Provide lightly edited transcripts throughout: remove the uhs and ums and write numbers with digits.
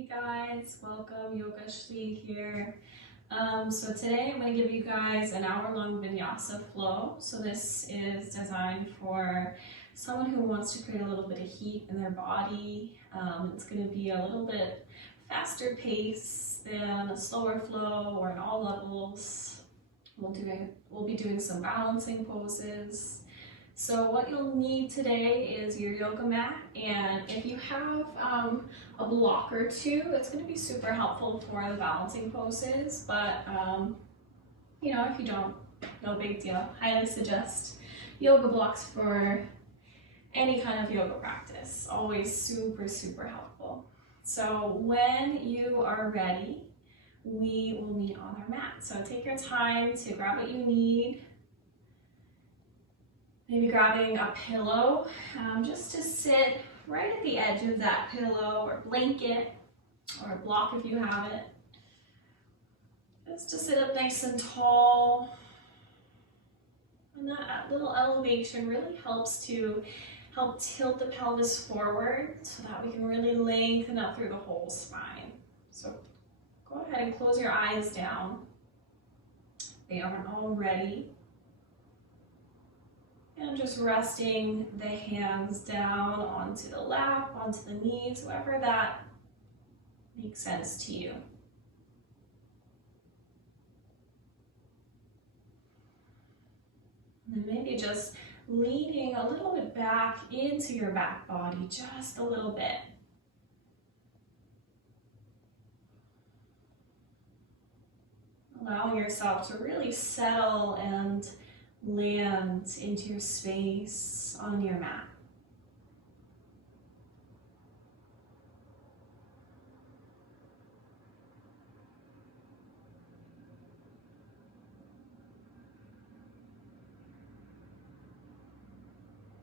Hey guys, welcome, Yoga Shri here. So today I'm going to give you guys an hour-long vinyasa flow. So this is designed for someone who wants to create a little bit of heat in their body. It's going to be a little bit faster pace than a slower flow or in all levels. We'll be doing some balancing poses. So what you'll need today is your yoga mat, and if you have a block or two, it's going to be super helpful for the balancing poses, but if you don't, no big deal. I highly suggest yoga blocks for any kind of yoga practice. Always super, super helpful. So when you are ready, we will meet on our mat. So take your time to grab what you need. Maybe grabbing a pillow, just to sit right at the edge of that pillow or blanket or a block if you have it. Just to sit up nice and tall. And that little elevation really helps to tilt the pelvis forward so that we can really lengthen up through the whole spine. So go ahead and close your eyes down. They aren't already. And just resting the hands down onto the lap, onto the knees, wherever that makes sense to you. And then maybe just leaning a little bit back into your back body, just a little bit. Allowing yourself to really settle and land into your space on your mat.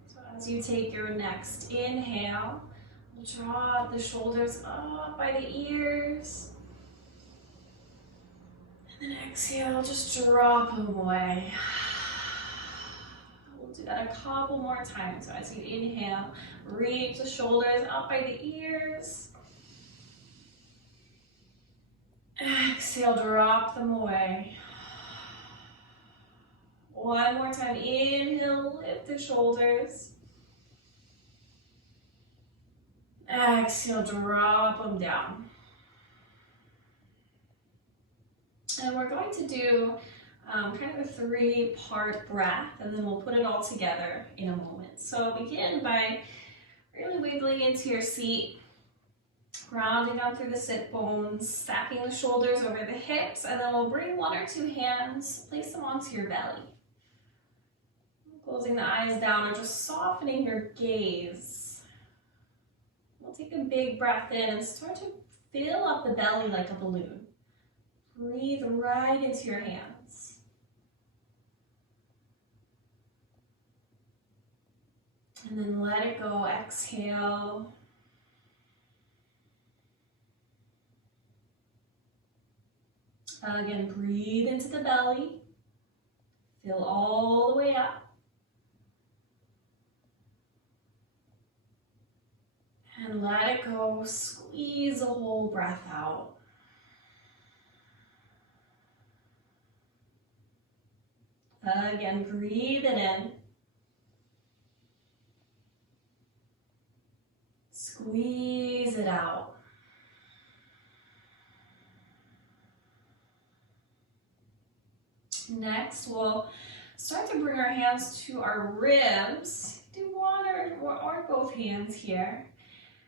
So as you take your next inhale, draw the shoulders up by the ears. And then exhale, just drop them away. Do that a couple more times. So as you inhale, reach the shoulders up by the ears. Exhale, drop them away. One more time, inhale, lift the shoulders. Exhale, drop them down. And we're going to do kind of a three-part breath, and then we'll put it all together in a moment. So begin by really wiggling into your seat, grounding down through the sit bones, stacking the shoulders over the hips, and then we'll bring one or two hands, place them onto your belly. Closing the eyes down or just softening your gaze. We'll take a big breath in and start to fill up the belly like a balloon. Breathe right into your hands. And then let it go, exhale. Again, breathe into the belly. Fill all the way up. And let it go, squeeze the whole breath out. Again, breathe it in. Squeeze it out. Next, we'll start to bring our hands to our ribs. Do one or both hands here.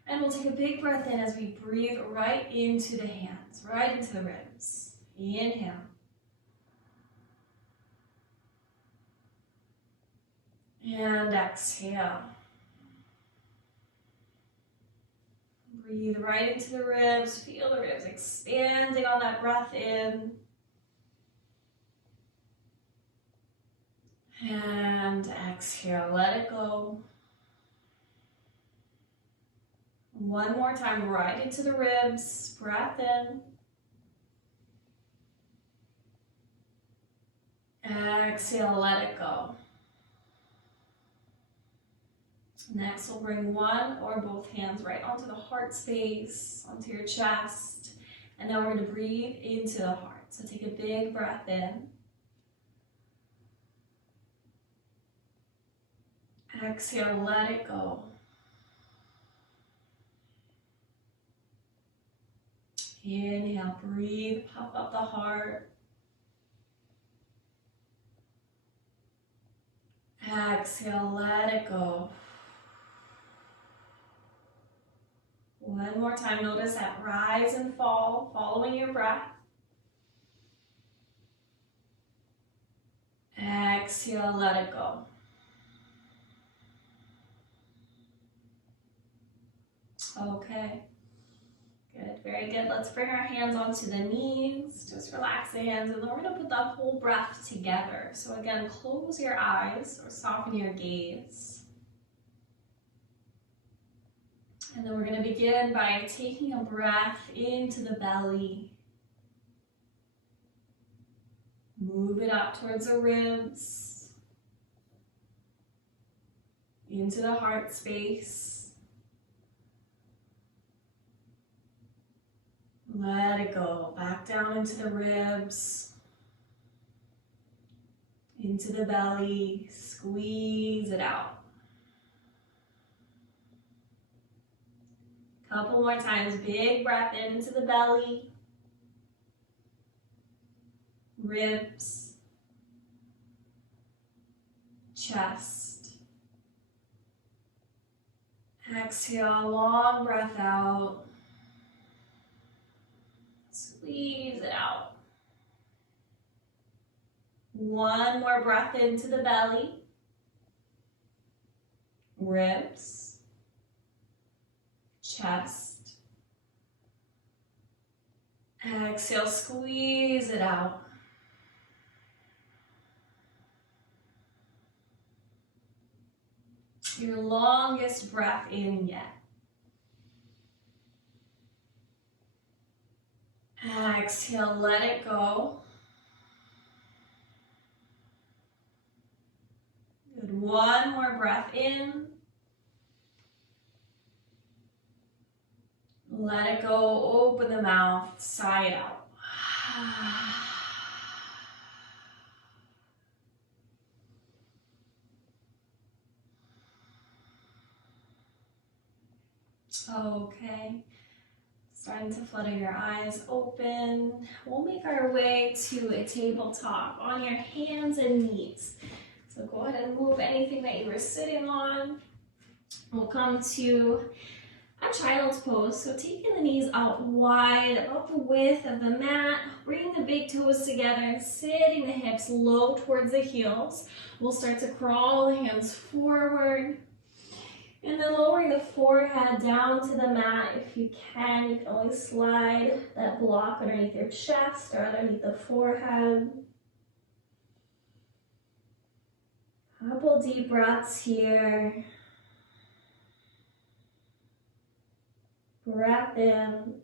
And we'll take a big breath in as we breathe right into the hands, right into the ribs. Inhale. And exhale. Breathe right into the ribs. Feel the ribs expanding on that breath in. And exhale. Let it go. One more time, right into the ribs. Breath in. Exhale. Let it go. Next, we'll bring one or both hands right onto the heart space, onto your chest. And now we're going to breathe into the heart. So take a big breath in. Exhale, let it go. Inhale, breathe, puff up the heart. Exhale, let it go. One more time, notice that rise and fall, following your breath. Exhale, let it go. Okay, good, very good. Let's bring our hands onto the knees. Just relax the hands, and then we're going to put that whole breath together. So again, close your eyes or soften your gaze. And then we're going to begin by taking a breath into the belly. Move it up towards the ribs, into the heart space. Let it go, back down into the ribs, into the belly, squeeze it out. Couple more times, big breath into the belly, ribs, chest. Exhale, long breath out. Squeeze it out. One more breath into the belly, ribs, chest. Exhale, squeeze it out. Your longest breath in yet. Exhale, let it go. Good, one more breath in. Let it go, open the mouth, sigh it out. Okay, starting to flutter your eyes open. We'll make our way to a tabletop on your hands and knees. So go ahead and move anything that you were sitting on. We'll come to a child's pose, so taking the knees out wide, about the width of the mat, bring the big toes together, sitting the hips low towards the heels. We'll start to crawl the hands forward, and then lowering the forehead down to the mat if you can. You can always slide that block underneath your chest or underneath the forehead. Couple deep breaths here. Breath in,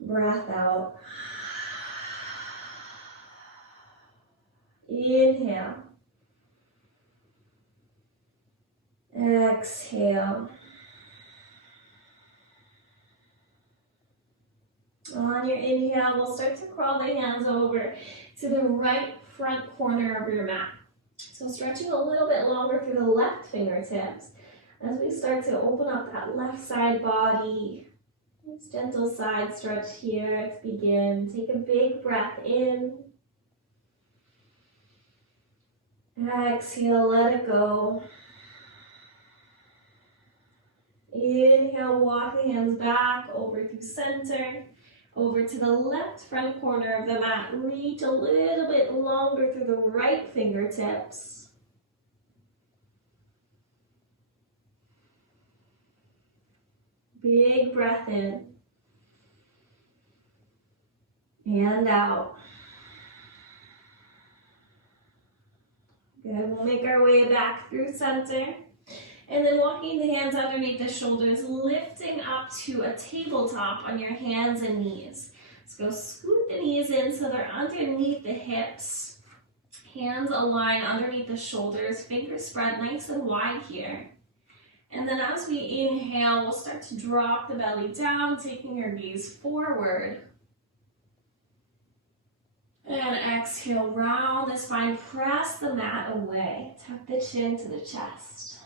breath out. Inhale. Exhale. On your inhale, we'll start to crawl the hands over to the right front corner of your mat. So stretching a little bit longer through the left fingertips. As we start to open up that left side body, this gentle side stretch here to begin. Take a big breath in. Exhale, let it go. Inhale, walk the hands back over through center, over to the left front corner of the mat. Reach a little bit longer through the right fingertips. Big breath in and out. Good, we'll make our way back through center. And then walking the hands underneath the shoulders, lifting up to a tabletop on your hands and knees. Let's go scoot the knees in so they're underneath the hips. Hands align underneath the shoulders, fingers spread nice and wide here. And then as we inhale, we'll start to drop the belly down, taking our gaze forward. And exhale, round the spine, press the mat away. Tuck the chin to the chest.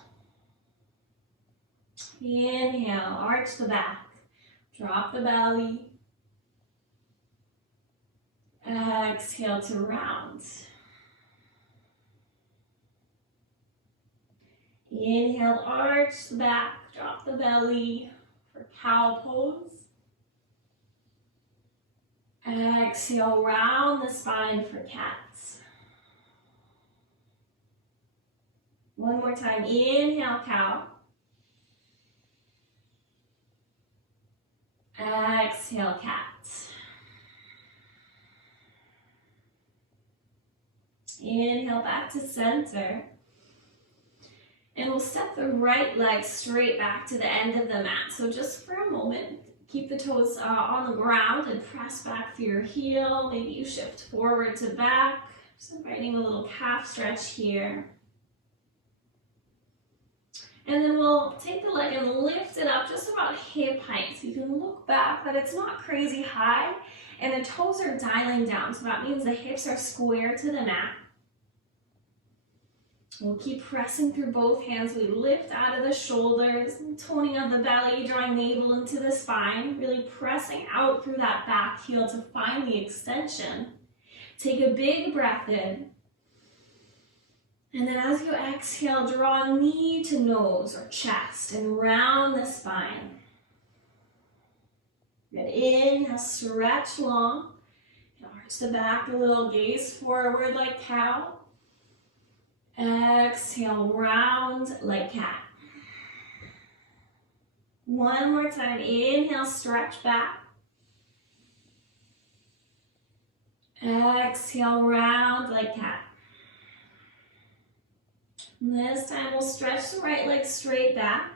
Inhale, arch the back, drop the belly. Exhale to round. Inhale, arch the back, drop the belly for cow pose. Exhale, round the spine for cats. One more time, inhale, cow. Exhale, cat. Inhale, back to center. And we'll step the right leg straight back to the end of the mat. So just for a moment, keep the toes on the ground and press back through your heel. Maybe you shift forward to back. Just inviting a little calf stretch here. And then we'll take the leg and lift it up just about hip height. So you can look back, but it's not crazy high. And the toes are dialing down. So that means the hips are square to the mat. We'll keep pressing through both hands. We lift out of the shoulders, toning out the belly, drawing navel into the spine, really pressing out through that back heel to find the extension. Take a big breath in. And then as you exhale, draw knee to nose or chest and round the spine. Good. Inhale, stretch long. Arch the back a little, gaze forward like cow. Exhale, round like cat. One more time. Inhale, stretch back. Exhale, round like cat. This time we'll stretch the right leg straight back.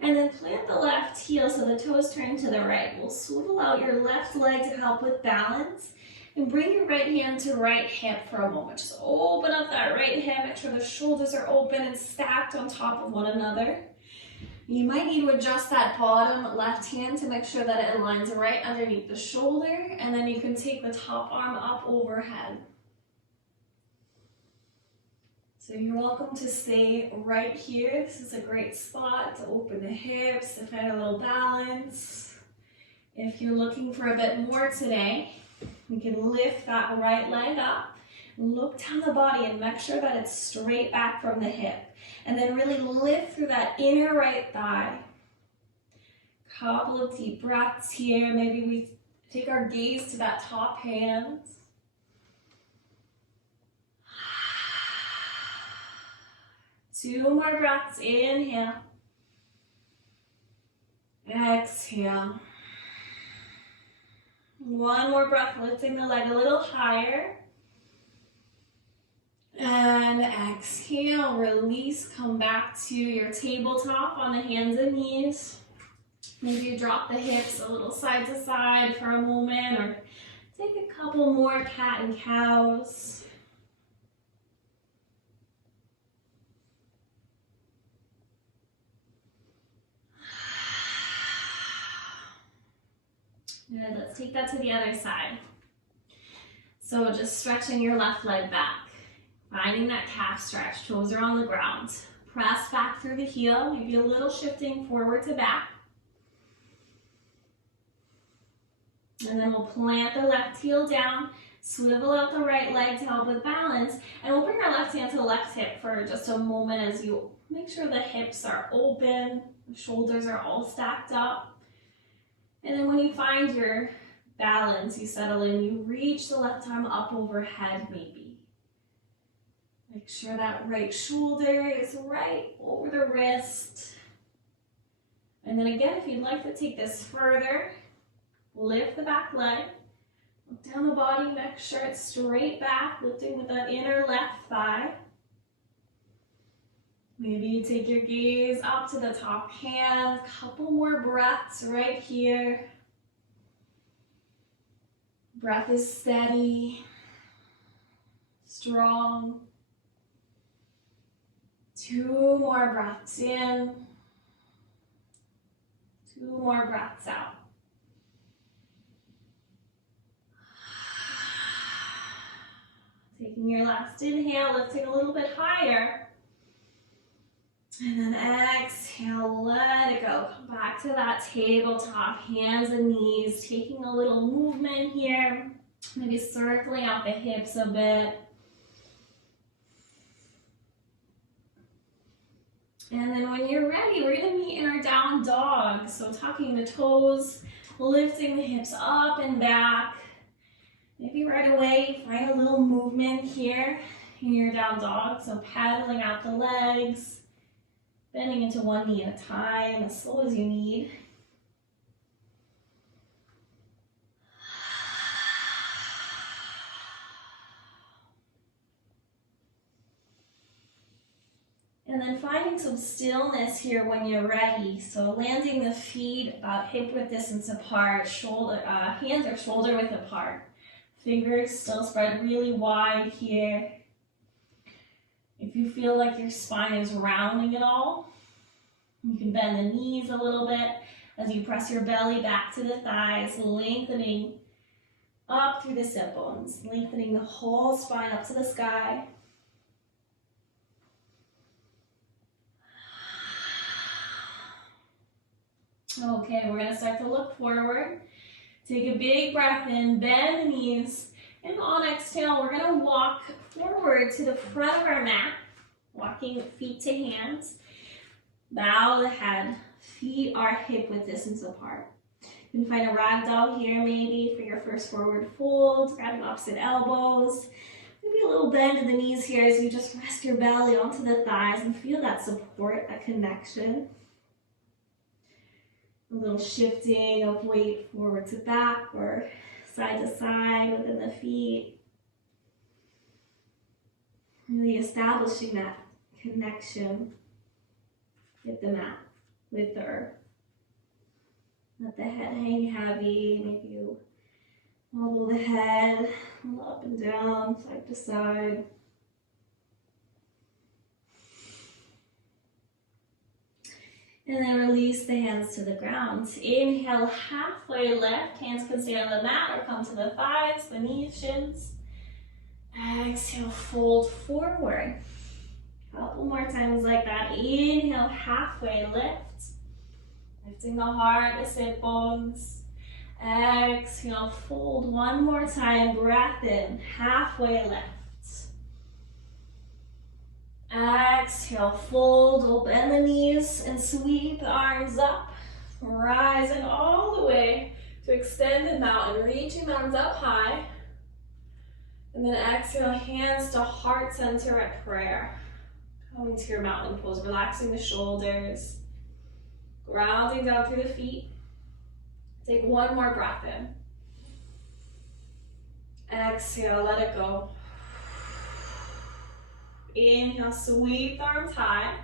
And then plant the left heel so the toes turn to the right. We'll swivel out your left leg to help with balance. And bring your right hand to right hip for a moment. Just open up that right hip. Make sure the shoulders are open and stacked on top of one another. You might need to adjust that bottom left hand to make sure that it aligns right underneath the shoulder. And then you can take the top arm up overhead. So you're welcome to stay right here. This is a great spot to open the hips, to find a little balance. If you're looking for a bit more today, you can lift that right leg up, look down the body and make sure that it's straight back from the hip. And then really lift through that inner right thigh. Couple of deep breaths here. Maybe we take our gaze to that top hand. Two more breaths. Inhale. Exhale. One more breath, lifting the leg a little higher. And exhale, release, come back to your tabletop on the hands and knees. Maybe you drop the hips a little side to side for a moment, or take a couple more cat and cows. Good, let's take that to the other side. So just stretching your left leg back, finding that calf stretch, toes are on the ground. Press back through the heel, maybe a little shifting forward to back. And then we'll plant the left heel down, swivel out the right leg to help with balance, and we'll bring our left hand to the left hip for just a moment as you make sure the hips are open, the shoulders are all stacked up. And then when you find your balance, you settle in, you reach the left arm up overhead maybe. Make sure that right shoulder is right over the wrist. And then again, if you'd like to take this further, lift the back leg, look down the body, make sure it's straight back, lifting with that inner left thigh. Maybe you take your gaze up to the top hand, couple more breaths right here. Breath is steady. strong. 2 more breaths in. 2 more breaths out. Taking your last inhale, lifting a little bit higher. And then exhale, let it go. Come back to that tabletop, hands and knees, taking a little movement here. Maybe circling out the hips a bit. And then when you're ready, we're gonna meet in our down dog. So tucking the toes, lifting the hips up and back. Maybe right away, find a little movement here in your down dog. So paddling out the legs, bending into one knee at a time, as slow as you need. And then finding some stillness here when you're ready. So landing the feet about hip width distance apart, hands are shoulder width apart. Fingers still spread really wide here. If you feel like your spine is rounding at all, you can bend the knees a little bit as you press your belly back to the thighs, lengthening up through the sit bones, lengthening the whole spine up to the sky. Okay, we're going to start to look forward. Take a big breath in, bend the knees, and on exhale, we're going to walk forward to the front of our mat, walking feet to hands. Bow the head, feet are hip width distance apart. You can find a ragdoll here maybe for your first forward fold, grabbing opposite elbows. Maybe a little bend in the knees here as you just rest your belly onto the thighs and feel that support, that connection. A little shifting of weight forward to back or side to side within the feet. Really establishing that connection with the mat, with the earth. Let the head hang heavy. Maybe you wobble the head up and down, side to side. And then release the hands to the ground. Inhale, halfway lift. Hands can stay on the mat or come to the thighs, the knees, shins. Exhale, fold forward. Couple more times like that. Inhale, halfway lift. Lifting the heart, the sit bones. Exhale, fold one more time. Breath in, halfway lift. Exhale, fold, we'll bend the knees and sweep the arms up, rising all the way to extended mountain, reaching the arms up high. And then exhale, hands to heart center at prayer. Coming to your mountain pose, relaxing the shoulders, grounding down through the feet. Take one more breath in. Exhale, let it go. Inhale, sweep the arms high.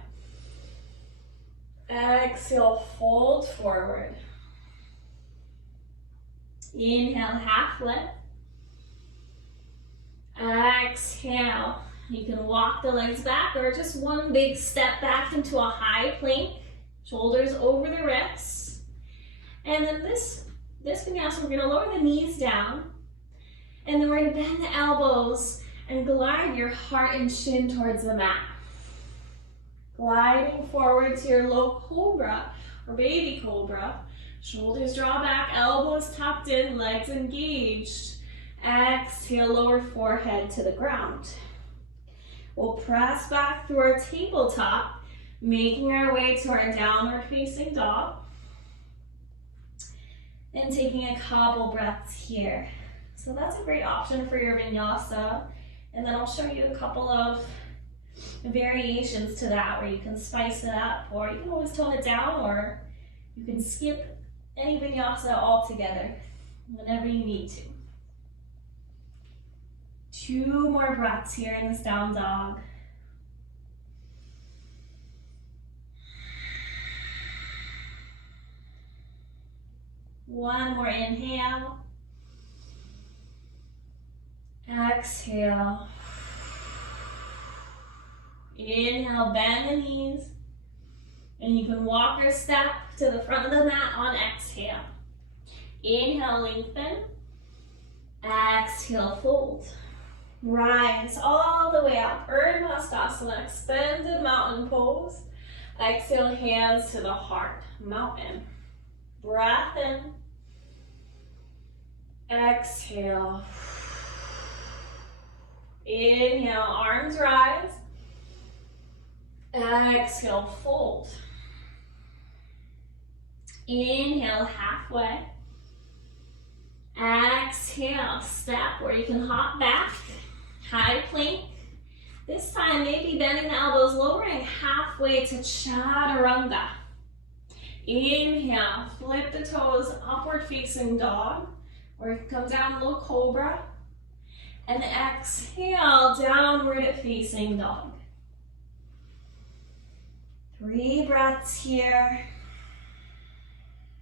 Exhale, fold forward. Inhale, half lift. Exhale, you can walk the legs back or just one big step back into a high plank. Shoulders over the wrists. And then this vinyasa, we're going to lower the knees down. And then we're going to bend the elbows and glide your heart and shin towards the mat. Gliding forward to your low cobra or baby cobra. Shoulders draw back, elbows tucked in, legs engaged. Exhale, lower forehead to the ground. We'll press back through our tabletop, making our way to our downward facing dog. And taking a couple breaths here. So that's a great option for your vinyasa. And then I'll show you a couple of variations to that where you can spice it up, or you can always tone it down, or you can skip any vinyasa altogether whenever you need to. 2 more breaths here in this down dog. One more inhale. Exhale. Inhale, bend the knees. And you can walk or step to the front of the mat on exhale. Inhale, lengthen. Exhale, fold. Rise all the way up. Urdhva Hastasana, extended mountain pose. Exhale, hands to the heart, mountain. Breath in. Exhale. Inhale, arms rise. Exhale, fold. Inhale, halfway. Exhale, step where you can hop back. High plank. This time, maybe bending the elbows, lowering halfway to Chaturanga. Inhale, flip the toes, upward facing dog. Or you can come down, low cobra. And exhale, downward facing dog. 3 breaths here.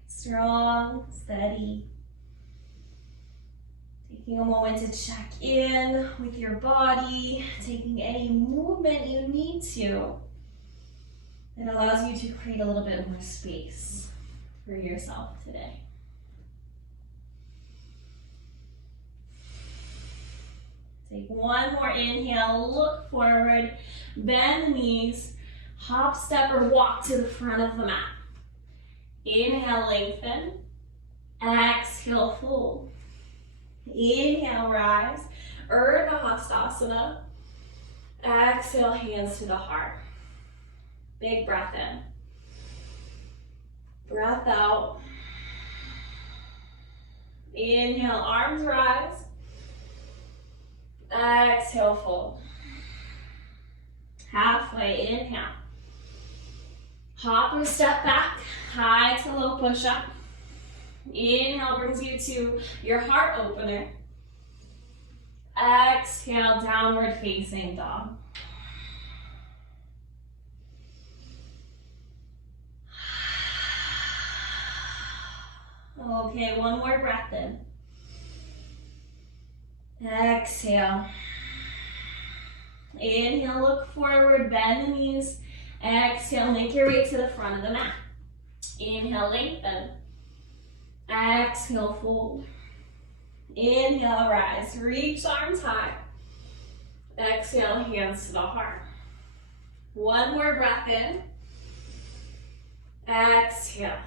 Strong, steady. Taking a moment to check in with your body, taking any movement you need to. It allows you to create a little bit more space for yourself today. Take one more inhale, look forward, bend the knees, hop, step, or walk to the front of the mat. Inhale, lengthen. Exhale, fold. Inhale, rise. Urdhva Hastasana. Exhale, hands to the heart. Big breath in. Breath out. Inhale, arms rise. Exhale, fold. Halfway, inhale. Hop or step back, high to low push-up. Inhale brings you to your heart opener. Exhale, downward facing dog. Okay, one more breath in. Exhale. Inhale, look forward, bend the knees. Exhale, make your way to the front of the mat. Inhale, lengthen. Exhale, fold. Inhale, rise. Reach arms high. Exhale, hands to the heart. One more breath in. Exhale.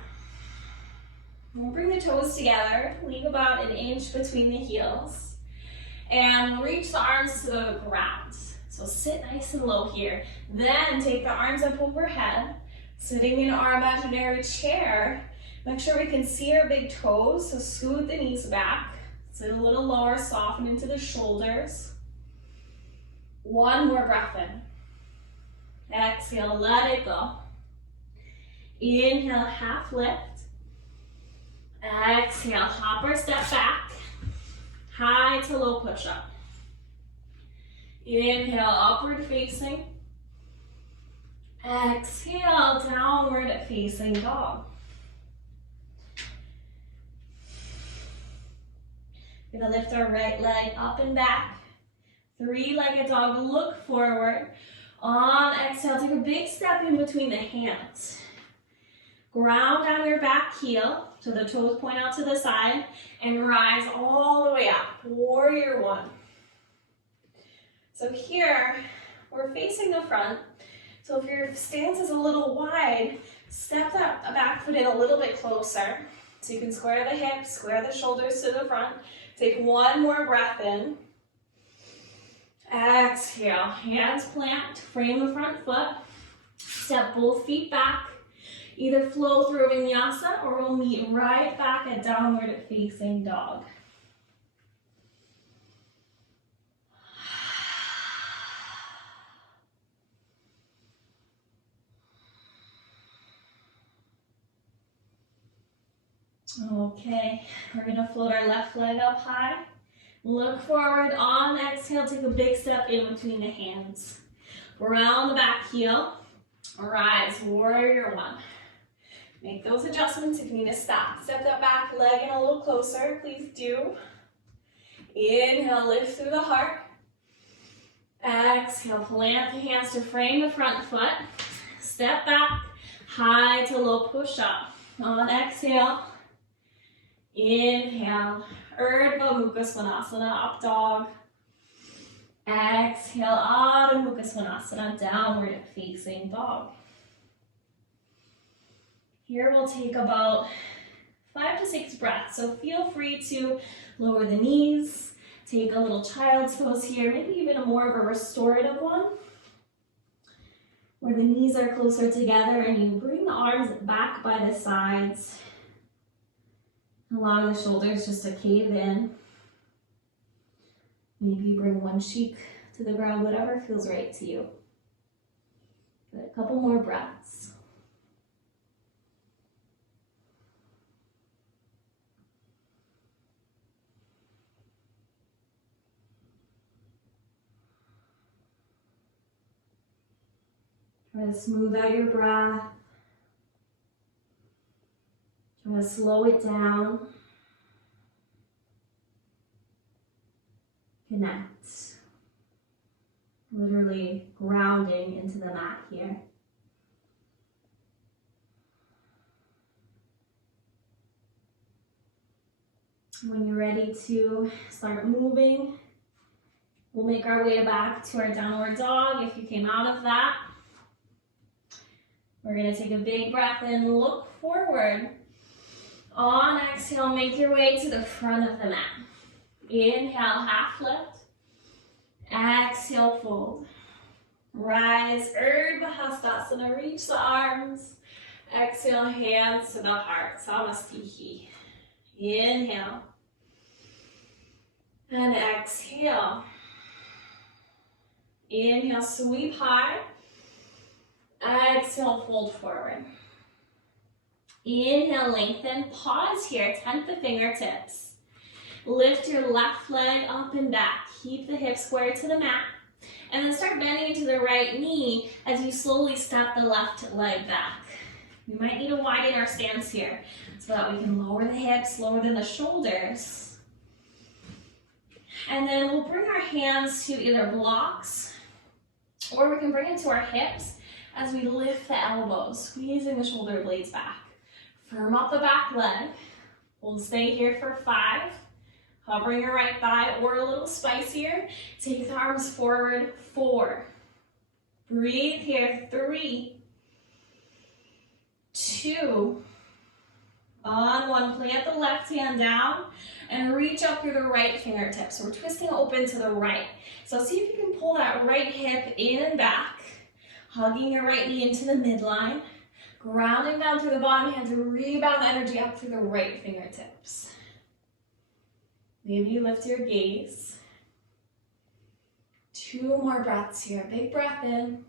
We'll bring the toes together. Leave about an inch between the heels. And reach the arms to the ground. So sit nice and low here. Then take the arms up overhead, sitting in our imaginary chair. Make sure we can see our big toes, so scoot the knees back. Sit a little lower, soften into the shoulders. One more breath in. Exhale, let it go. Inhale, half lift. Exhale, hop or step back. High to low push-up. Inhale, upward facing. Exhale, downward facing dog. We're gonna lift our right leg up and back. 3-legged dog, look forward. On exhale, take a big step in between the hands. Ground on your back heel, so the toes point out to the side, and rise all the way up. Warrior 1. So here, we're facing the front. So if your stance is a little wide, step that back foot in a little bit closer. So you can square the hips, square the shoulders to the front. Take one more breath in. Exhale, hands plant, frame the front foot. Step both feet back. Either flow through vinyasa or we'll meet right back at downward facing dog. Okay, we're gonna float our left leg up high. Look forward, on exhale, take a big step in between the hands. Around the back heel, rise, warrior 1. Make those adjustments if you need to stop. Step that back leg in a little closer, please do. Inhale, lift through the heart. Exhale, plant the hands to frame the front foot. Step back, high to low push up. On exhale, inhale, Urdhva Mukha Svanasana, up dog. Exhale, Adho Mukha Svanasana, downward facing dog. Here we'll take about 5 to 6 breaths, so feel free to lower the knees, take a little child's pose here, maybe even a more of a restorative one, where the knees are closer together and you bring the arms back by the sides, allowing the shoulders just to cave in. Maybe you bring one cheek to the ground, whatever feels right to you. Good, a couple more breaths. Try to smooth out your breath. Try to slow it down. Connect. Literally grounding into the mat here. When you're ready to start moving, we'll make our way back to our downward dog if you came out of that. We're going to take a big breath in, look forward. On exhale, make your way to the front of the mat. Inhale, half lift. Exhale, fold. Rise, Urdhva Hastasana, reach the arms. Exhale, hands to the heart, Samastihi. Inhale. And exhale. Inhale, sweep high. Exhale, fold forward. Inhale, lengthen. Pause here, tent the fingertips. Lift your left leg up and back. Keep the hips square to the mat. And then start bending into the right knee as you slowly step the left leg back. We might need to widen our stance here so that we can lower the hips, lower than the shoulders. And then we'll bring our hands to either blocks or we can bring it to our hips as we lift the elbows, squeezing the shoulder blades back. Firm up the back leg. We'll stay here for 5. Hovering your right thigh, or a little spicier, take the arms forward, 4. Breathe here, 3, 2. On 1, plant the left hand down and reach up through the right fingertips. So we're twisting open to the right. So see if you can pull that right hip in and back, hugging your right knee into the midline, grounding down through the bottom hand to rebound the energy up through the right fingertips. Maybe you lift your gaze. 2 more breaths here. Big breath in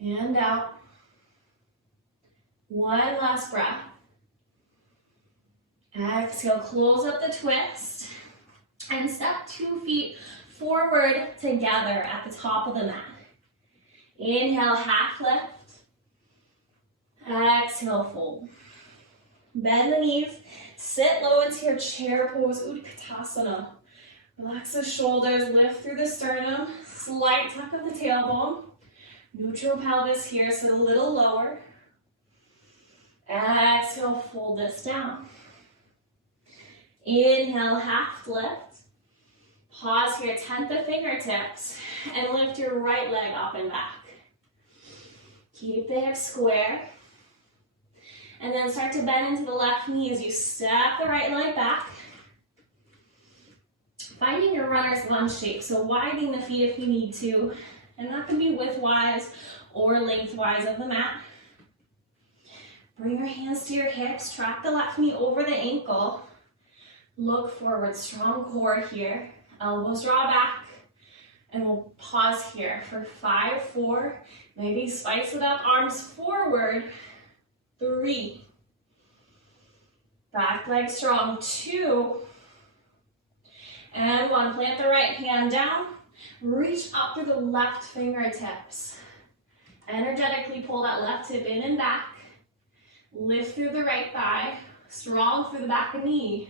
and out. 1 last breath. Exhale, close up the twist and step 2 feet forward together at the top of the mat. Inhale, half lift. Exhale, fold. Bend the knees, sit low into your chair pose, Utkatasana. Relax the shoulders, lift through the sternum, slight tuck of the tailbone. Neutral pelvis here, so a little lower. Exhale, fold this down. Inhale, half lift. Pause here, tent the fingertips, and lift your right leg up and back. Keep the hips square. And then start to bend into the left knee as you step the right leg back. Finding your runner's lunge shape, so widening the feet if you need to. And that can be widthwise or lengthwise of the mat. Bring your hands to your hips, track the left knee over the ankle. Look forward, strong core here. Elbows draw back. And we'll pause here for 5, 4. Maybe spice it up, arms forward. 3. Back leg strong. 2. And 1. Plant the right hand down. Reach up through the left fingertips. Energetically pull that left hip in and back. Lift through the right thigh. Strong through the back of knee.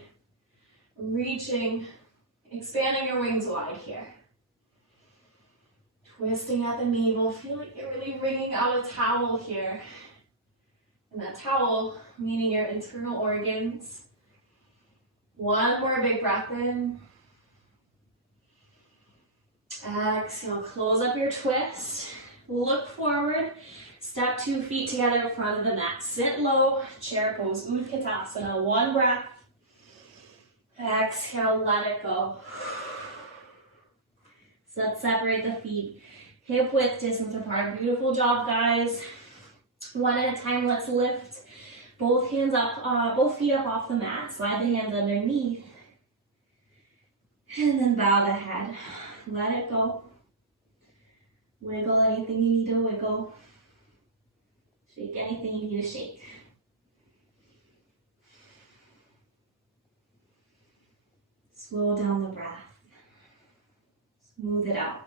Reaching, expanding your wings wide here. Twisting at the navel. Feel like you're really wringing out a towel here. And that towel, meaning your internal organs. One more big breath in. Exhale, close up your twist. Look forward. Step 2 feet together in front of the mat. Sit low, chair pose, Utkatasana. One breath. Exhale, let it go. So let's separate the feet. Hip width distance apart. Beautiful job, guys. One at a time, let's lift both hands up, both feet up off the mat. Slide the hands underneath. And then bow the head. Let it go. Wiggle anything you need to wiggle. Shake anything you need to shake. Slow down the breath. Smooth it out.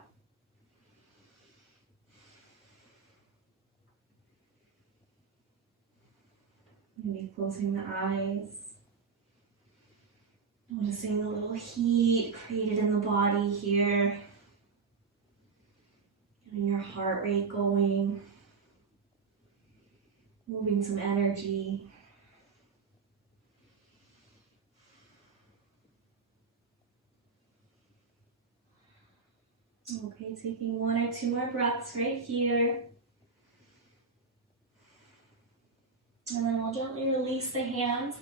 Maybe closing the eyes. Noticing the little heat created in the body here. Getting your heart rate going. Moving some energy. Okay, taking 1 or 2 more breaths right here. And then we'll gently release the hands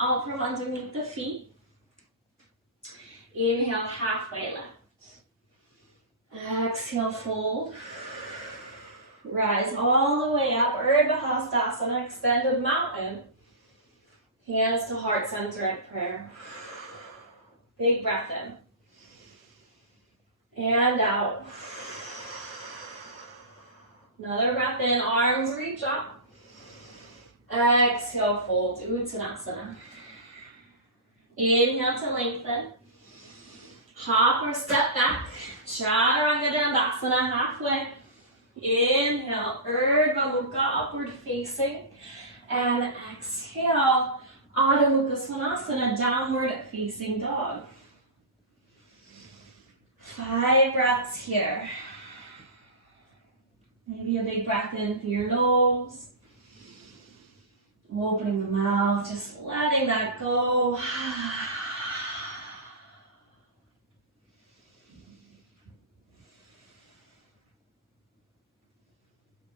out from underneath the feet. Inhale, halfway lift. Exhale, fold. Rise all the way up, Urdhva Hastasana, extended mountain. Hands to heart center at prayer. Big breath in. And out. Another breath in, arms reach up. Exhale, fold, Uttanasana. Inhale to lengthen. Hop or step back. Chaturanga Dandasana, halfway. Inhale, Urdhva Mukha, upward facing. And exhale, Adho Mukha Svanasana, downward facing dog. 5 breaths here. Maybe a big breath in through your nose. Opening the mouth, just letting that go.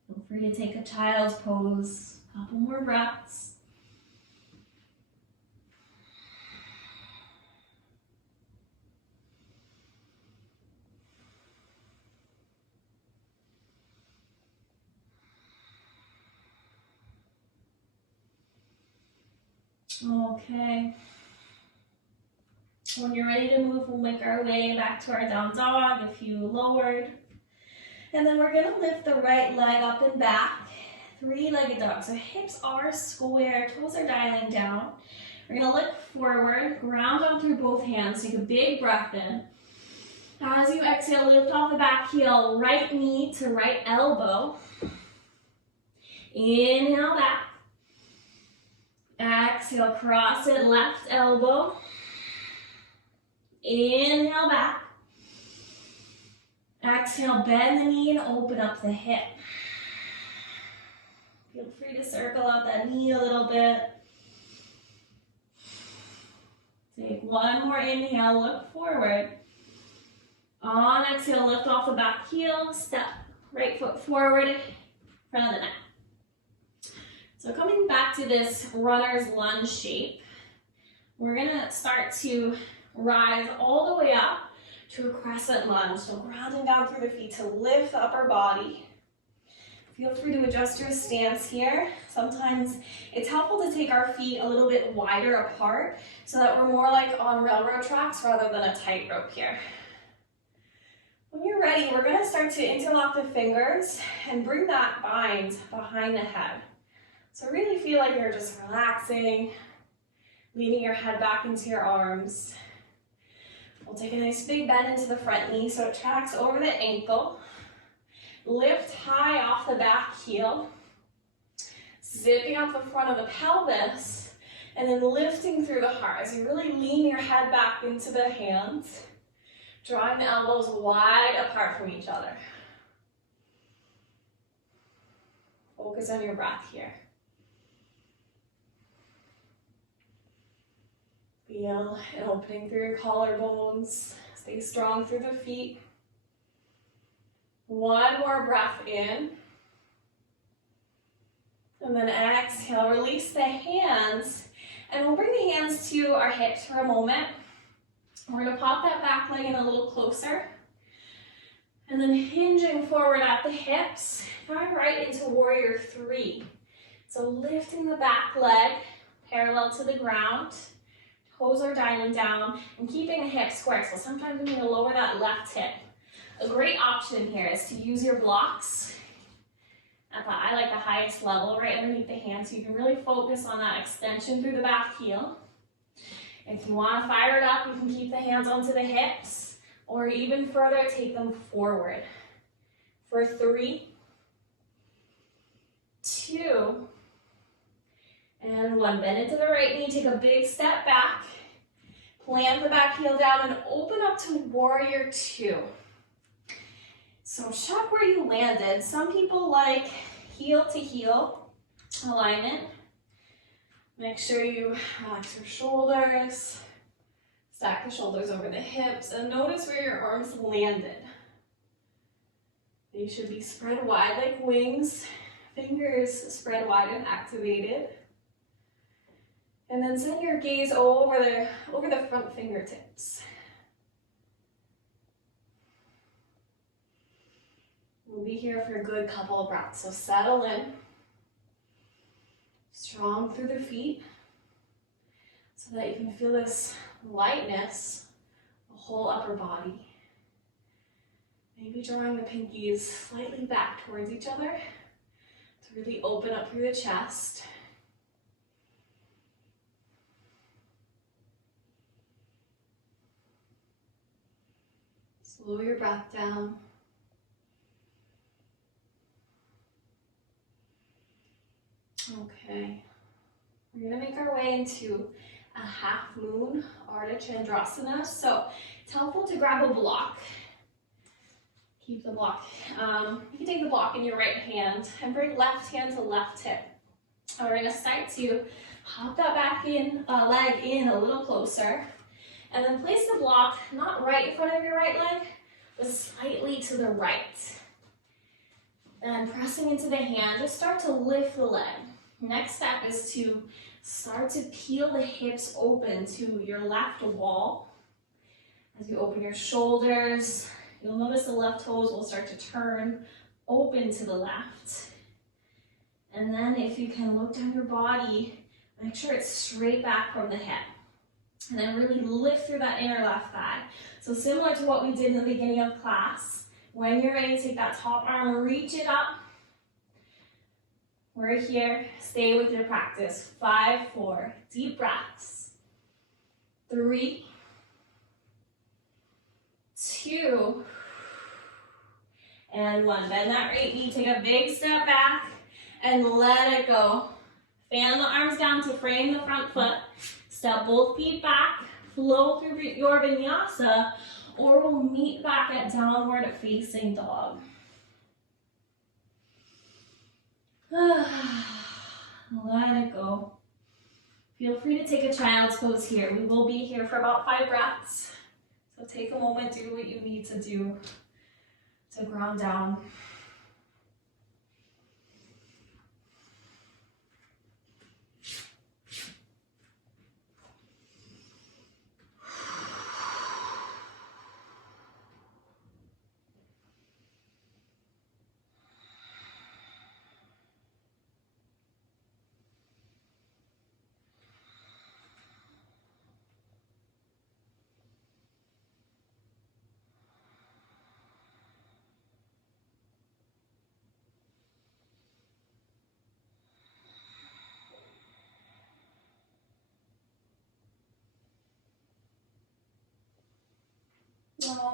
Feel free to take a child's pose. A couple more breaths. Okay. When you're ready to move, we'll make our way back to our down dog, if you lowered. And then we're gonna lift the right leg up and back. 3-legged dog. So hips are square, toes are dialing down. We're gonna look forward, ground down through both hands. Take a big breath in. As you exhale, lift off the back heel, right knee to right elbow. Inhale back. Exhale, cross it, left elbow. Inhale back. Exhale, bend the knee and open up the hip. Feel free to circle out that knee a little bit. Take 1 more inhale, look forward. On exhale, lift off the back heel, step right foot forward, front of the neck. So coming back to this runner's lunge shape, we're gonna start to rise all the way up to a crescent lunge. So grounding down through the feet to lift the upper body. Feel free to adjust your stance here. Sometimes it's helpful to take our feet a little bit wider apart so that we're more like on railroad tracks rather than a tightrope here. When you're ready, we're gonna start to interlock the fingers and bring that bind behind the head. So really feel like you're just relaxing, leaning your head back into your arms. We'll take a nice big bend into the front knee so it tracks over the ankle. Lift high off the back heel. Zipping up the front of the pelvis and then lifting through the heart as you really lean your head back into the hands, drawing the elbows wide apart from each other. Focus on your breath here. Feel an opening through your collarbones. Stay strong through the feet. One more breath in. And then exhale, release the hands. And we'll bring the hands to our hips for a moment. We're gonna pop that back leg in a little closer. And then hinging forward at the hips, find right into warrior three. So lifting the back leg parallel to the ground. Toes are dialing down and keeping the hips square. So sometimes we need to lower that left hip. A great option here is to use your blocks at the, I like the highest level, right underneath the hand, so you can really focus on that extension through the back heel. If you want to fire it up, you can keep the hands onto the hips, or even further, take them forward. For 3, 2, and 1. Bend into the right knee, take a big step back, plant the back heel down, and open up to warrior 2. So check where you landed. Some people like heel to heel alignment. Make sure you relax your shoulders, stack the shoulders over the hips, and notice where your arms landed. They should be spread wide like wings, fingers spread wide and activated. And then send your gaze over the front fingertips. We'll be here for a good couple of breaths, so settle in. Strong through the feet so that you can feel this lightness, the whole upper body. Maybe drawing the pinkies slightly back towards each other to really open up through the chest. Slow your breath down. Okay, we're gonna make our way into a half moon, Ardha Chandrasana. So it's helpful to grab a block. Keep the block. You can take the block in your right hand and bring left hand to left hip. And we're gonna start to hop that back leg in a little closer. And then place the block not right in front of your right leg, but slightly to the right. And pressing into the hand, just start to lift the leg. Next step is to start to peel the hips open to your left wall. As you open your shoulders, you'll notice the left toes will start to turn open to the left. And then if you can look down your body, make sure it's straight back from the hip. And then really lift through that inner left thigh. So similar to what we did in the beginning of class, when you're ready to take that top arm, reach it up. We're here, stay with your practice. 5, 4, deep breaths. 3, 2, and 1. Bend that right knee, take a big step back, and let it go. Fan the arms down to frame the front foot. Step both feet back, flow through your vinyasa, or we'll meet back at downward facing dog. Let it go. Feel free to take a child's pose here. We will be here for about 5 breaths. So take a moment, do what you need to do to ground down.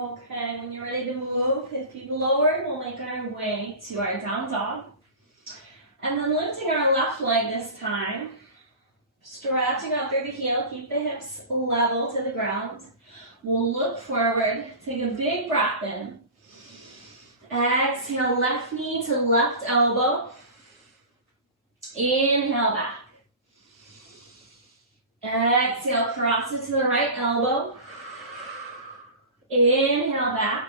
Okay, when you're ready to move, hip feet lowered, we'll make our way to our down dog. And then lifting our left leg this time, stretching out through the heel, keep the hips level to the ground. We'll look forward, take a big breath in. Exhale, left knee to left elbow. Inhale back. Exhale, cross it to the right elbow. Inhale back.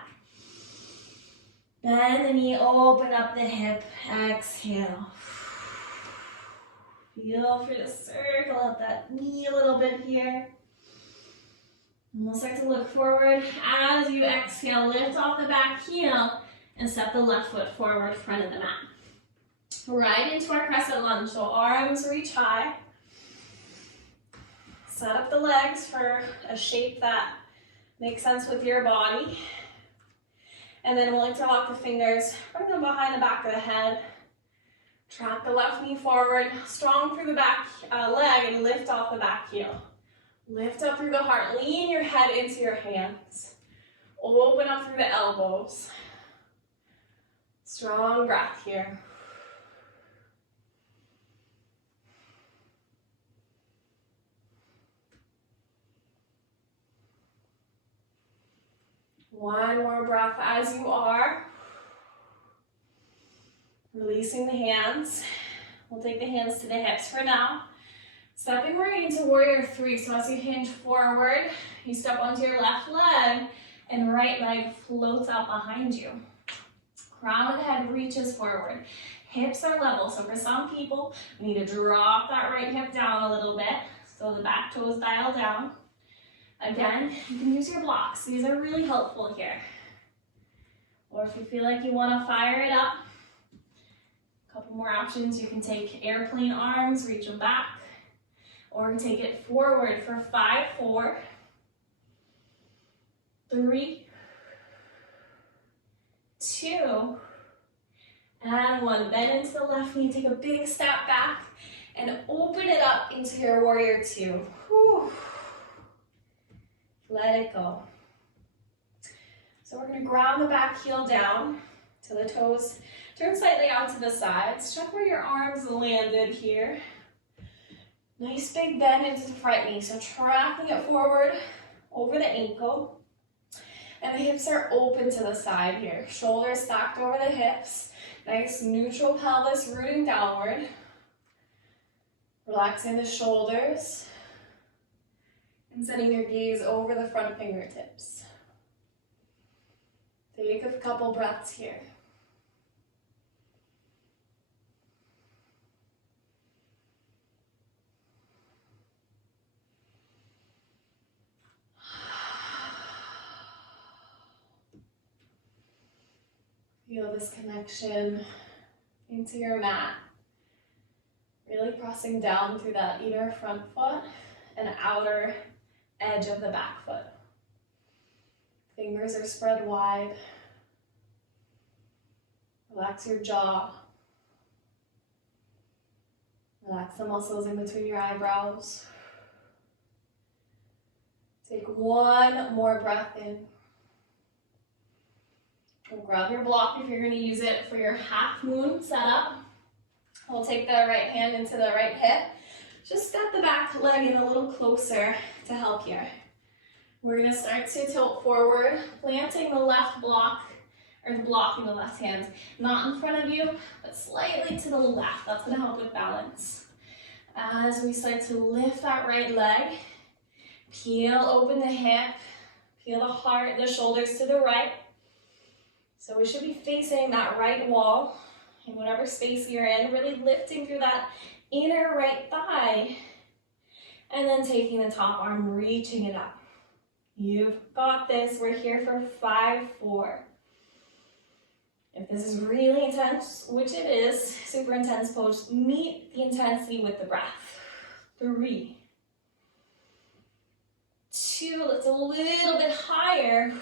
Bend the knee, open up the hip. Exhale. Feel free to circle up that knee a little bit here. And we'll start to look forward. As you exhale, lift off the back heel and step the left foot forward, front of the mat. Right into our crescent lunge, so arms reach high. Set up the legs for a shape that makes sense with your body. And then we'll interlock the fingers, bring them behind the back of the head. Track the left knee forward, strong through the back leg, and lift off the back heel. Lift up through the heart, lean your head into your hands. Open up through the elbows. Strong breath here. One more breath as you are. Releasing the hands. We'll take the hands to the hips for now. Stepping right into warrior three. So as you hinge forward, you step onto your left leg and right leg floats out behind you. Crown of the head reaches forward. Hips are level. So for some people, we need to drop that right hip down a little bit so the back toes dial down. Again, you can use your blocks. These are really helpful here. Or if you feel like you want to fire it up, a couple more options. You can take airplane arms, reach them back, or take it forward for 5, 4, 3, 2, and 1. Bend into the left knee, take a big step back, and open it up into your warrior two. Whew. Let it go. So we're going to ground the back heel down to the toes. Turn slightly out to the sides. Check where your arms landed here. Nice big bend into the front knee. So tracking it forward over the ankle. And the hips are open to the side here. Shoulders stacked over the hips. Nice neutral pelvis rooting downward. Relaxing the shoulders. And setting your gaze over the front fingertips. Take a couple breaths here. Feel this connection into your mat. Really pressing down through that inner front foot and outer edge of the back foot. Fingers are spread wide. Relax your jaw. Relax the muscles in between your eyebrows. Take one more breath in. And grab your block if you're going to use it for your half moon setup. We'll take the right hand into the right hip. Just step the back leg in a little closer to help here. We're going to start to tilt forward, planting the left block, or blocking the left hand, not in front of you, but slightly to the left. That's going to help with balance. As we start to lift that right leg, peel open the hip, peel the heart, the shoulders to the right. So we should be facing that right wall in whatever space you're in, really lifting through that inner right thigh, and then taking the top arm, reaching it up. You've got this. We're here for 5, 4. If this is really intense, which it is, super intense pose, meet the intensity with the breath. 3, 2, let's a little bit higher.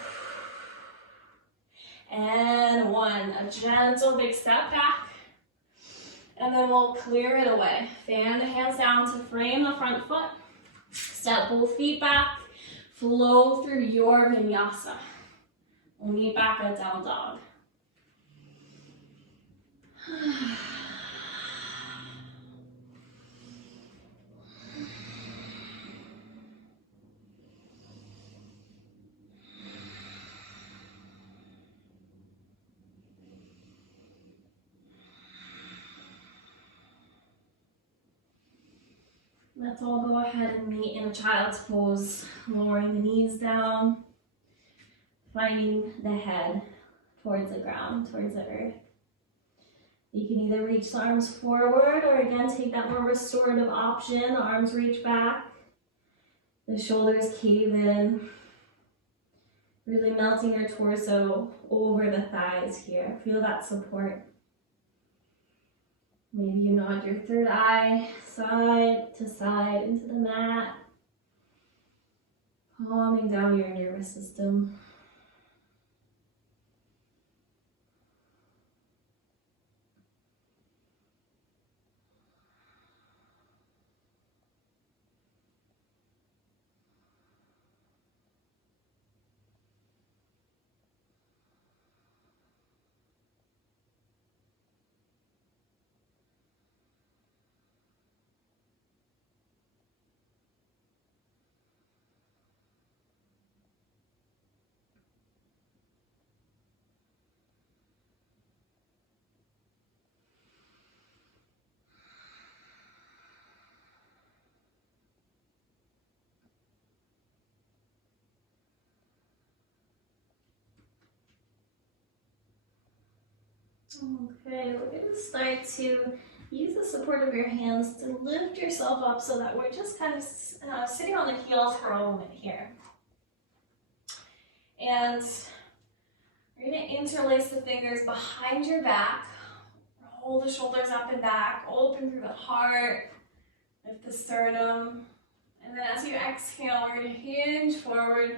And 1, a gentle big step back. And then we'll clear it away. Fan the hands down to frame the front foot. Step both feet back. Flow through your vinyasa. We'll meet back at down dog. Let's all go ahead and meet in a child's pose, lowering the knees down, finding the head towards the ground, towards the earth. You can either reach the arms forward or again take that more restorative option. The arms reach back, the shoulders cave in, really melting your torso over the thighs here. Feel that support. Maybe you nod your third eye side to side into the mat, calming down your nervous system. Okay, we're going to start to use the support of your hands to lift yourself up so that we're just kind of sitting on the heels for a moment here. And we're going to interlace the fingers behind your back, roll the shoulders up and back, open through the heart, lift the sternum. And then as you exhale, we're going to hinge forward,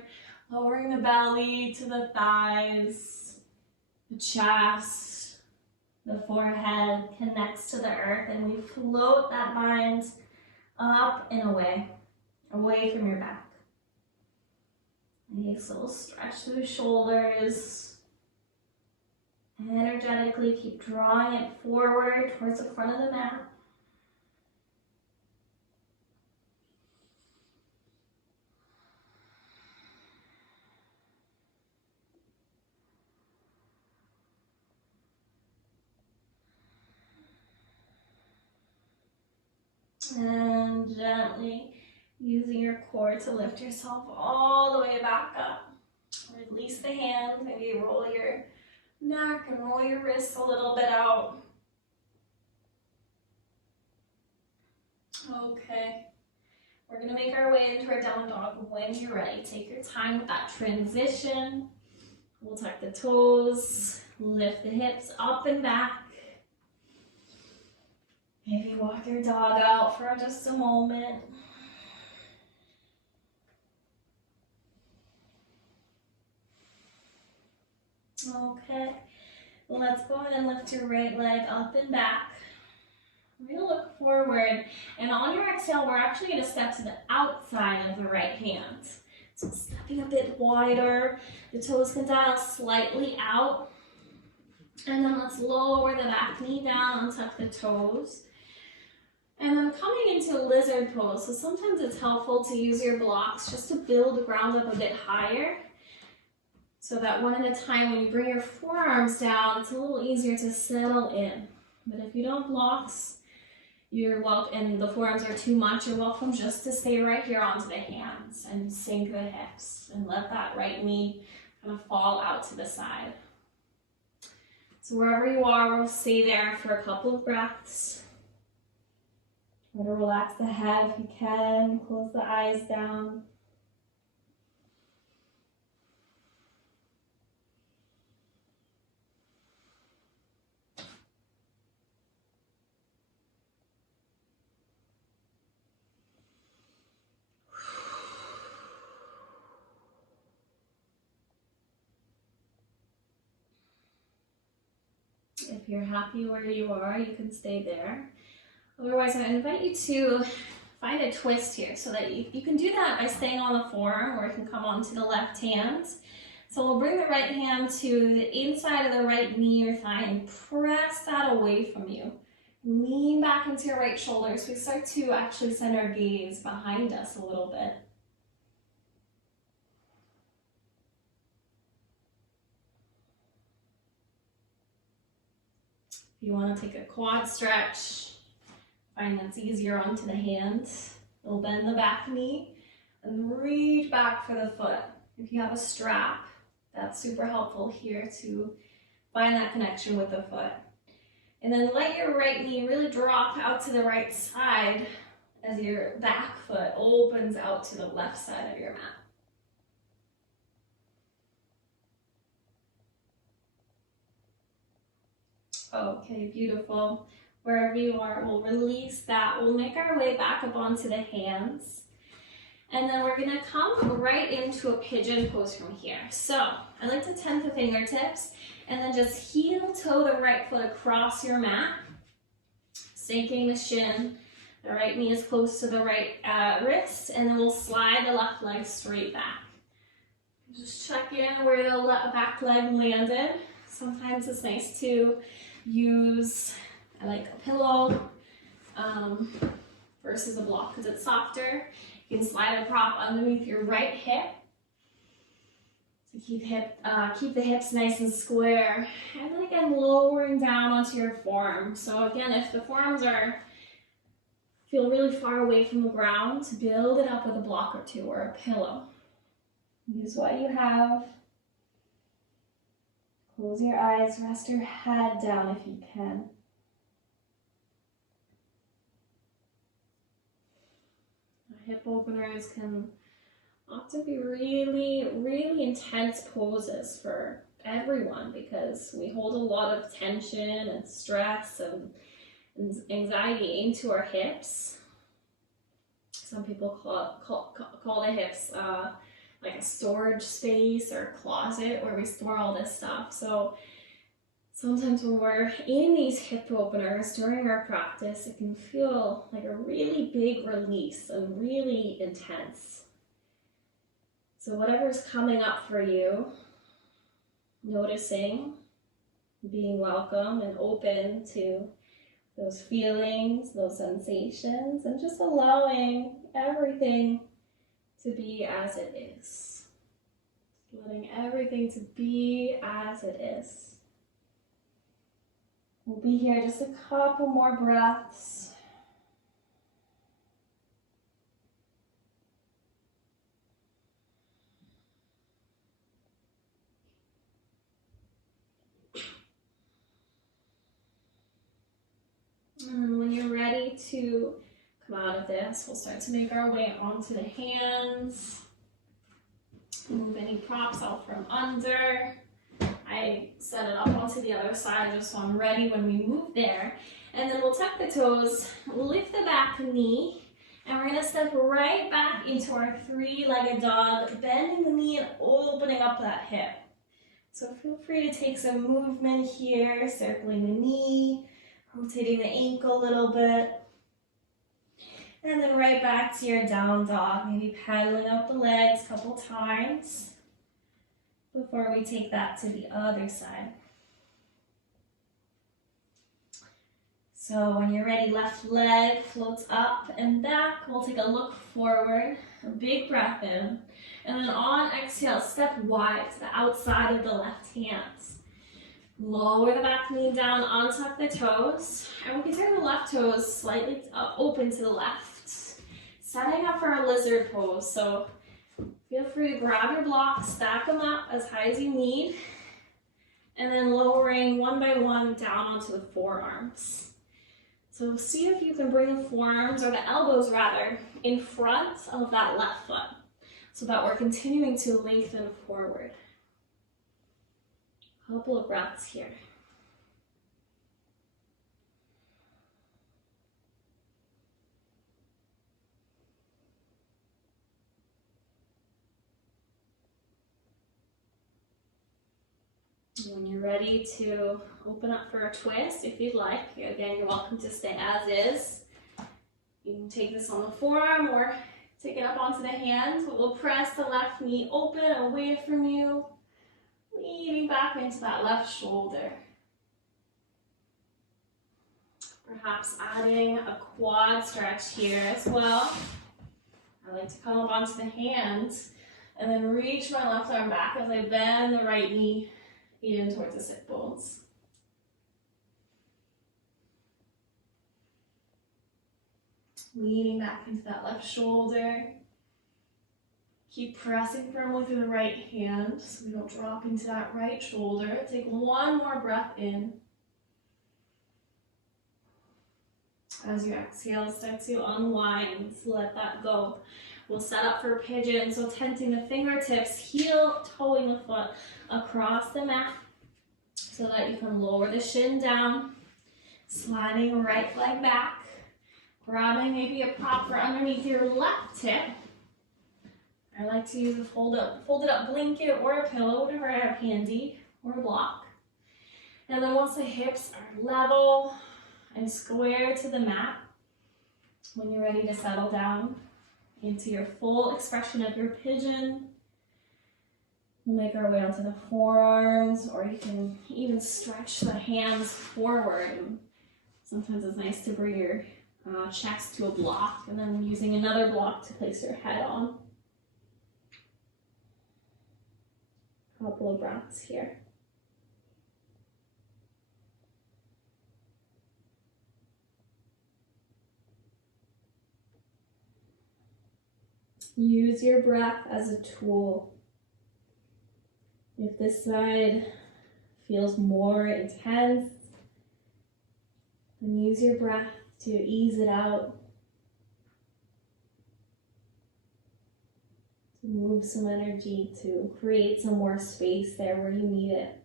lowering the belly to the thighs, the chest. The forehead connects to the earth, and we float that mind up and away from your back. Nice little stretch through the shoulders. Energetically keep drawing it forward towards the front of the mat. And gently using your core to lift yourself all the way back up. Release the hands, maybe roll your neck and roll your wrists a little bit out. Okay, we're gonna make our way into our down dog when you're ready. Take your time with that transition. We'll tuck the toes, lift the hips up and back. Maybe walk your dog out for just a moment. Okay, let's go ahead and lift your right leg up and back. We're going to look forward, and on your exhale, we're actually going to step to the outside of the right hand. So stepping a bit wider, the toes can dial slightly out. And then let's lower the back knee down and tuck the toes. And then coming into lizard pose, so sometimes it's helpful to use your blocks just to build the ground up a bit higher, so that one at a time when you bring your forearms down, it's a little easier to settle in. But if you don't blocks, you're welcome, and the forearms are too much, you're welcome just to stay right here onto the hands and sink the hips and let that right knee kind of fall out to the side. So wherever you are, we'll stay there for a couple of breaths. Try to relax the head if you can, close the eyes down. If you're happy where you are, you can stay there. Otherwise, I invite you to find a twist here so that you can do that by staying on the forearm, or you can come onto the left hand. So we'll bring the right hand to the inside of the right knee or thigh and press that away from you. Lean back into your right shoulder so we start to actually send our gaze behind us a little bit. If you want to take a quad stretch, find that's easier onto the hands. We'll bend the back knee and reach back for the foot. If you have a strap, that's super helpful here to find that connection with the foot. And then let your right knee really drop out to the right side as your back foot opens out to the left side of your mat. Okay, beautiful. Wherever you are, we'll release that. We'll make our way back up onto the hands. And then we're gonna come right into a pigeon pose from here. So I like to tend the fingertips and then just heel toe the right foot across your mat, sinking the shin. The right knee is close to the right wrist, and then we'll slide the left leg straight back. Just check in where the back leg landed. Sometimes it's nice to use like a pillow versus a block because it's softer. You can slide a prop underneath your right hip to keep the hips nice and square. And then again, lowering down onto your forearm. So again, if the forearms feel really far away from the ground, build it up with a block or two or a pillow. Use what you have. Close your eyes, rest your head down if you can. Hip openers can often be really, really intense poses for everyone because we hold a lot of tension and stress and anxiety into our hips. Some people call the hips like a storage space or a closet where we store all this stuff. So sometimes when we're in these hip openers during our practice, it can feel like a really big release and really intense. So whatever's coming up for you, noticing, being welcome and open to those feelings, those sensations, and just allowing everything to be as it is. Letting everything to be as it is. We'll be here just a couple more breaths. And when you're ready to come out of this, we'll start to make our way onto the hands. Move any props out from under. I set it up onto the other side just so I'm ready when we move there. And then we'll tuck the toes, lift the back knee, and we're gonna step right back into our three-legged dog, bending the knee and opening up that hip. So feel free to take some movement here, circling the knee, rotating the ankle a little bit. And then right back to your down dog, maybe paddling out the legs a couple times before we take that to the other side. So when you're ready, left leg floats up and back. We'll take a look forward, a big breath in, and then on exhale, step wide to the outside of the left hand. Lower the back knee down, untuck the toes, and we can turn the left toes slightly open to the left. Setting up for our lizard pose, so feel free to grab your blocks, stack them up as high as you need, and then lowering one by one down onto the forearms. So see if you can bring the forearms, or the elbows rather, in front of that left foot, so that we're continuing to lengthen forward. Couple of breaths here. When you're ready to open up for a twist, if you'd like, again, you're welcome to stay as is. You can take this on the forearm or take it up onto the hands, but we'll press the left knee open away from you, leaning back into that left shoulder. Perhaps adding a quad stretch here as well. I like to come up onto the hands and then reach my left arm back as I bend the right knee in towards the sit bones. Leaning back into that left shoulder. Keep pressing firmly through the right hand so we don't drop into that right shoulder. Take one more breath in. As you exhale, start to unwind, let that go. We'll set up for pigeon, so tenting the fingertips, heel toeing the foot across the mat so that you can lower the shin down, sliding right leg back, grabbing maybe a prop for underneath your left hip. I like to use a folded up blanket or a pillow, whatever I have handy, or a block. And then once the hips are level and square to the mat, when you're ready to settle down into your full expression of your pigeon, we'll make our way onto the forearms, or you can even stretch the hands forward. And sometimes it's nice to bring your chest to a block and then using another block to place your head on. Couple of breaths here. Use your breath as a tool. If this side feels more intense, then use your breath to ease it out, to move some energy, to create some more space there where you need it.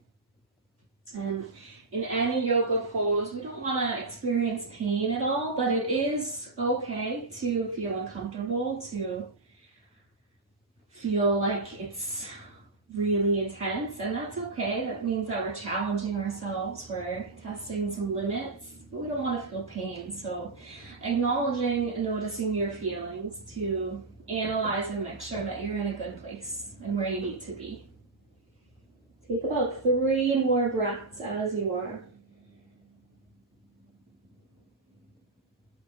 And in any yoga pose, we don't want to experience pain at all, but it is okay to feel uncomfortable, to feel like it's really intense, and that's okay. That means that we're challenging ourselves, we're testing some limits, but we don't want to feel pain. So acknowledging and noticing your feelings to analyze and make sure that you're in a good place and where you need to be. Take about 3 more breaths as you are.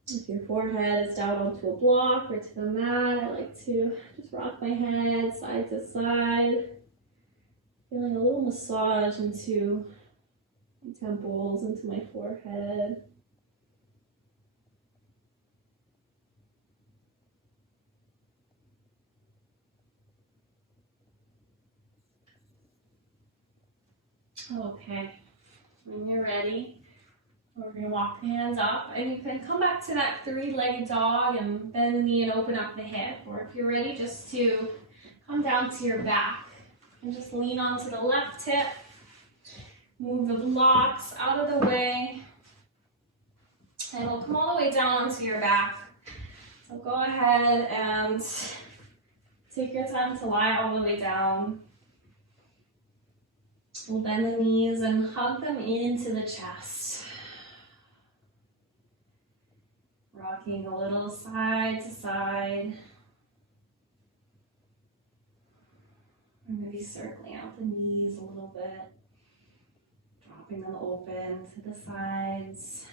If your forehead is down onto a block or to the mat, I like to just rock my head side to side, feeling a little massage into my temples, into my forehead. Okay, when you're ready, we're going to walk the hands up, and you can come back to that 3-legged dog and bend the knee and open up the hip, or if you're ready, just to come down to your back and just lean onto the left hip, move the blocks out of the way, and it'll come all the way down onto your back. So go ahead and take your time to lie all the way down. We'll bend the knees and hug them into the chest. Rocking a little side to side. Or maybe circling out the knees a little bit. Dropping them open to the sides.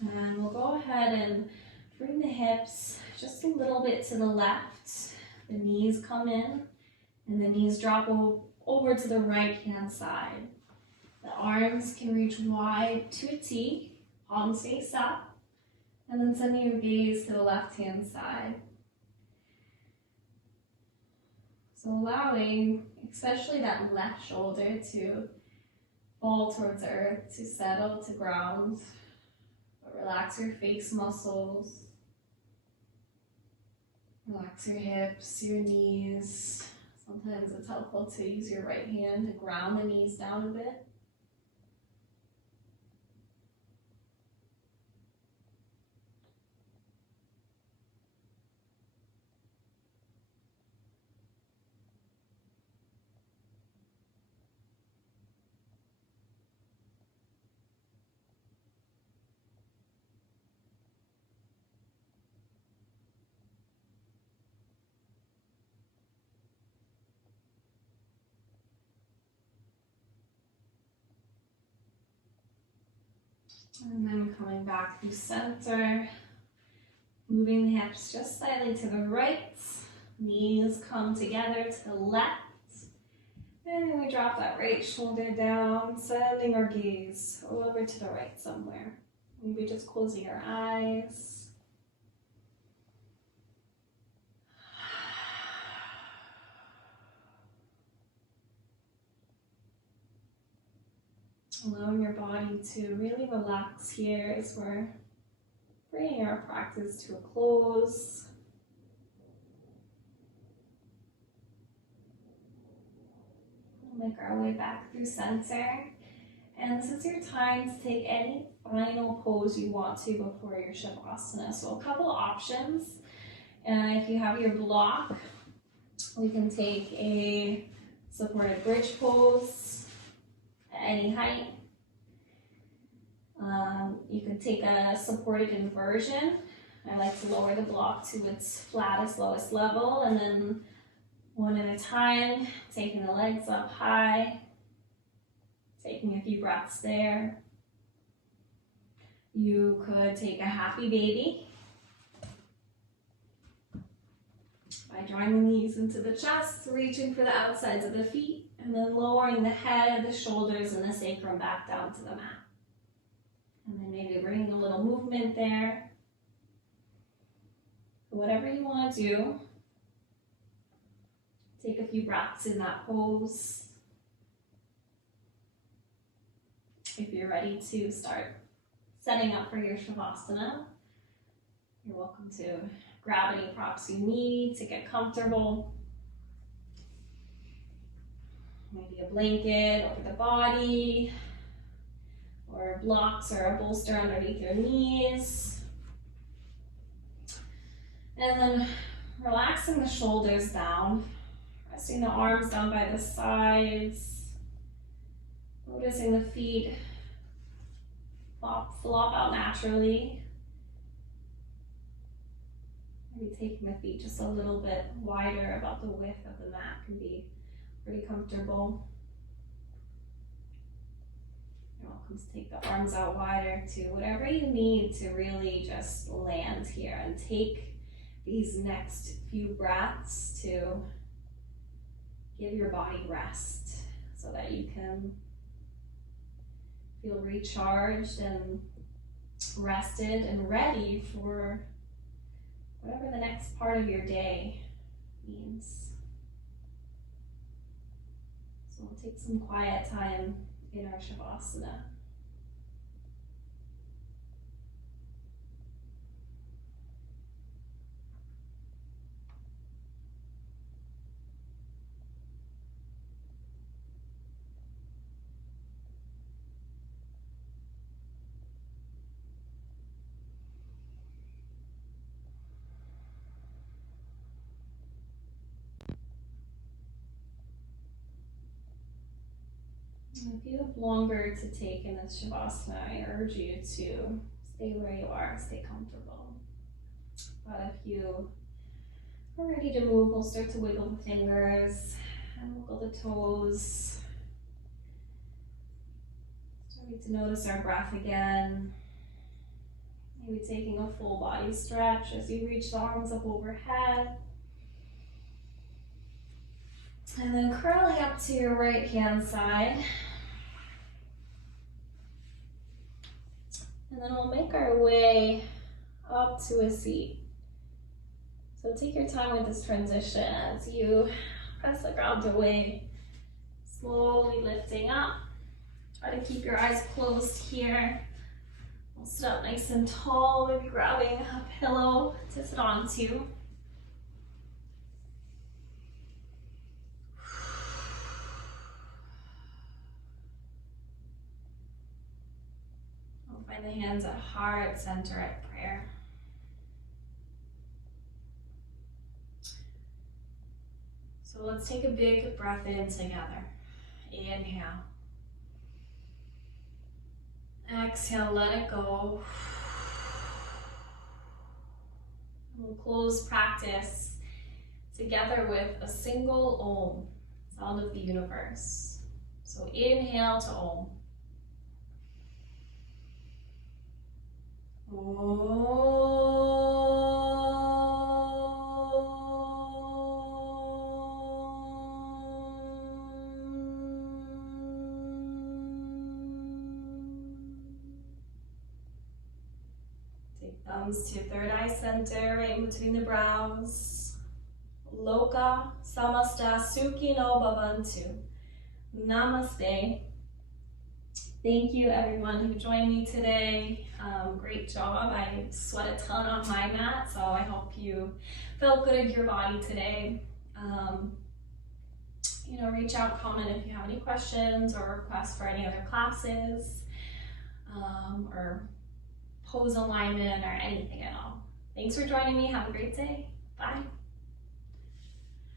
And we'll go ahead and bring the hips just a little bit to the left. The knees come in and the knees drop over to the right hand side. The arms can reach wide to a T, palms face up, and then sending your gaze to the left hand side. So allowing, especially that left shoulder, to fall towards the earth, to settle to ground. But relax your face muscles. Relax your hips, your knees. Sometimes it's helpful to use your right hand to ground the knees down a bit. And then coming back through center, moving the hips just slightly to the right, knees come together to the left, And then we drop that right shoulder down, sending our gaze over to the right somewhere. Maybe just closing your eyes. Allowing your body to really relax here as we're bringing our practice to a close. We'll make our way back through center. And this is your time to take any final pose you want to before your Shavasana. So a couple options. And if you have your block, we can take a supported bridge pose at any height. You can take a supported inversion. I like to lower the block to its flattest, lowest level, and then one at a time, taking the legs up high, taking a few breaths there. You could take a happy baby by drawing the knees into the chest, reaching for the outsides of the feet, and then lowering the head, the shoulders, and the sacrum back down to the mat. And then maybe bringing a little movement there. Whatever you want to do, take a few breaths in that pose. If you're ready to start setting up for your Shavasana, you're welcome to grab any props you need to get comfortable. Maybe a blanket over the body, or blocks or a bolster underneath your knees. And then relaxing the shoulders down, resting the arms down by the sides, noticing the feet flop out naturally. Maybe taking the feet just a little bit wider, about the width of the mat, can be pretty comfortable. You're welcome to take the arms out wider too. Whatever you need to really just land here and take these next few breaths to give your body rest so that you can feel recharged and rested and ready for whatever the next part of your day means. So we'll take some quiet time in our Shavasana. If you have longer to take in this Shavasana, I urge you to stay where you are, stay comfortable. But if you are ready to move, we'll start to wiggle the fingers and wiggle the toes. Starting to notice our breath again. Maybe taking a full body stretch as you reach the arms up overhead. And then curling up to your right hand side. And then we'll make our way up to a seat. So take your time with this transition as you press the ground away, slowly lifting up. Try to keep your eyes closed here. We'll sit up nice and tall, maybe grabbing a pillow to sit onto. Find the hands at heart, center at prayer. So let's take a big breath in together. Inhale. Exhale, let it go. We'll close practice together with a single Om, sound of the universe. So inhale to Om. Thumbs to third eye center, right in between the brows. Loka Samasta Sukhi no Bhavantu. Namaste. Thank you everyone who joined me today. Great job. I sweat a ton on my mat, so I hope you felt good in your body today. You know, reach out, comment if you have any questions or requests for any other classes, or pose alignment or anything at all. Thanks for joining me. Have a great day. Bye.